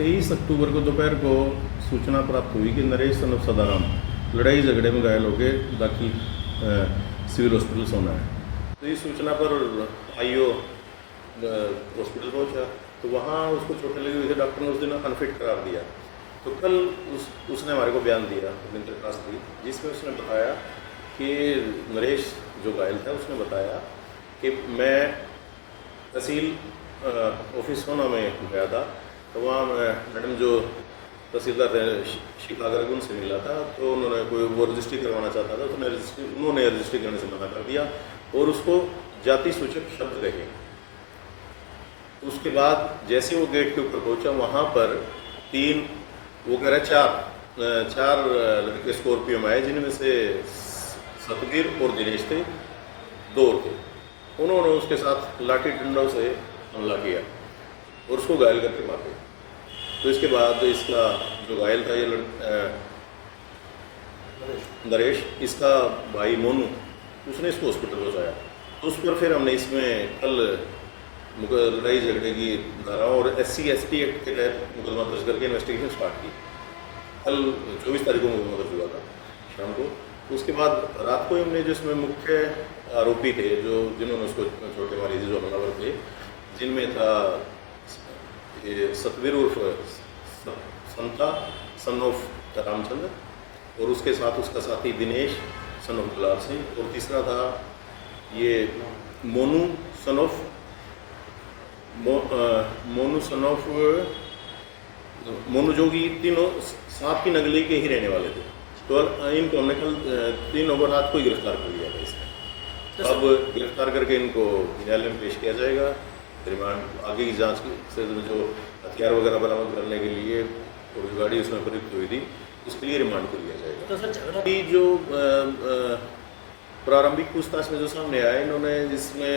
23 अक्टूबर को दोपहर को सूचना प्राप्त हुई कि नरेश सन ऑफ सदाराम लड़ाई झगड़े में घायल होकर दाखिल सिविल हॉस्पिटल सोना है। तो इस सूचना पर आईओ हॉस्पिटल पहुंचा, तो वहाँ उसको चोटें लगी हुई थी। डॉक्टर ने उस दिन अनफिट करार दिया। तो कल उसने हमारे को बयान दिया दरखास्त दी, जिसमें उसने बताया कि नरेश जो घायल था उसने बताया कि मैं तहसील ऑफिस सोना में गया था, तो वहाँ मैडम जो तहसीलदार थे शिकागर उनसे मिला था, तो उन्होंने कोई वो रजिस्ट्री करवाना चाहता था, तो उन्होंने रजिस्ट्री करने से मना कर दिया और उसको जाति सूचक शब्द कहे। उसके बाद जैसे वो गेट के ऊपर पहुंचा, वहाँ पर वो कह रहे चार लड़के स्कॉर्पियो में आए, जिनमें से सतबीर और दिनेश थे, 2 थे। उन्होंने उसके साथ लाठी डंडों से हमला किया और उसको घायल करके मार दिया। तो इसके बाद इसका जो घायल था ये नरेश, इसका भाई मोनू, उसने इसको हॉस्पिटल पहुँचाया। तो उस पर फिर हमने इसमें कल लड़ाई झगड़े की धाराओं और SC/ST एक्ट के तहत मुकदमा दर्ज करके इन्वेस्टिगेशन स्टार्ट की। कल 24 तारीख को मुकदमा दर्ज हुआ था शाम को। उसके बाद रात को हमने जो इसमें मुख्य आरोपी थे, जिन्होंने उसको चोटें मारी थी, जो हमलावर थे, जिनमें था ये सतवीर उर्फ संता सन ऑफ रामचंद्र, और उसके साथ उसका साथी दिनेश सन ऑफ गुलाब सिंह, और तीसरा था ये मोनू सन ऑफ मोनू, जो कि तीनों साथ की नगली के ही रहने वाले थे। तो इनको हमने कल 3 ओवर रात को ही गिरफ्तार कर लिया था इसमें। अब गिरफ्तार करके इनको न्यायालय में पेश किया जाएगा। रिमांड आगे की जांच से जो हथियार वगैरह बरामद करने के लिए और जो गाड़ी उसमें प्रयुक्त हुई थी, उसके लिए रिमांड को लिया जाएगा। तो सर झगड़ा जो प्रारंभिक पूछताछ में जो सामने आया, इन्होंने जिसमें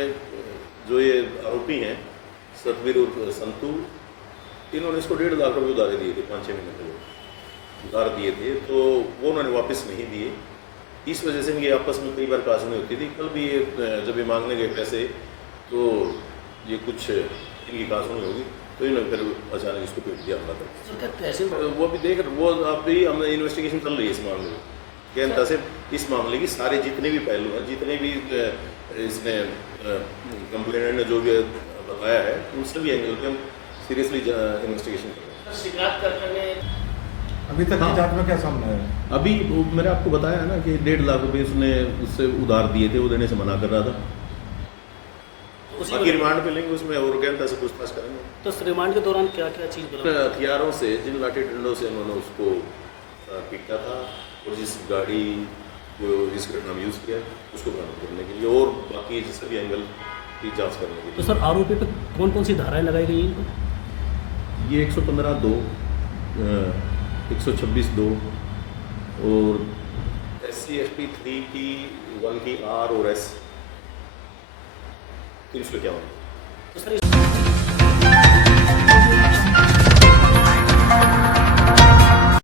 जो ये आरोपी हैं सतवीर उर्फ संतू, इन्होंने इसको 1.5 लाख रुपये उधारे दिए थे, 5-6 महीने पहले उधार दिए थे, तो वो उन्होंने वापस नहीं दिए। इस वजह से इनकी आपस में कई बार काजनी होती थी। कल भी ये जब ये मांगने गए पैसे, तो ये कुछ इनकी काजनी होगी, तो इन्होंने फिर अचानक इसको पीट दिया हमला कर। वो भी वो अभी हमें इन्वेस्टिगेशन चल रही है इस मामले में। कहता से इस मामले की सारे जितने भी पहलू हैं, जितने भी इसने कंप्लेनेंट ने जो भी बताया है, उन सभी एंगल पे हम सीरियसली इन्वेस्टिगेशन कर रहे हैं। शिकायत करने अभी तक की जांच में क्या सामने आया? अभी मैंने आपको बताया है ना कि 1.5 लाख रुपये उसने उससे उधार दिए थे, वो देने से मना कर रहा था। बाकी रिमांड पे लेंगे, उसमें और गहनता से पूछताछ करेंगे। तो रिमांड के दौरान क्या क्या चीज़ बरामद? हथियारों से, जिन लाठी डंडों से उन्होंने उसको पीटा था, और जिस गाड़ी को जिस घटना में यूज़ किया, उसको बरामद करने के लिए और बाकी सभी एंगल की जांच करने के लिए। तो सर आरोपी पे कौन कौन सी धाराएं लगाई गई इनको? ये 115(2), 126(2) और SC/ST 3 की 1 की R और S 351। तो सर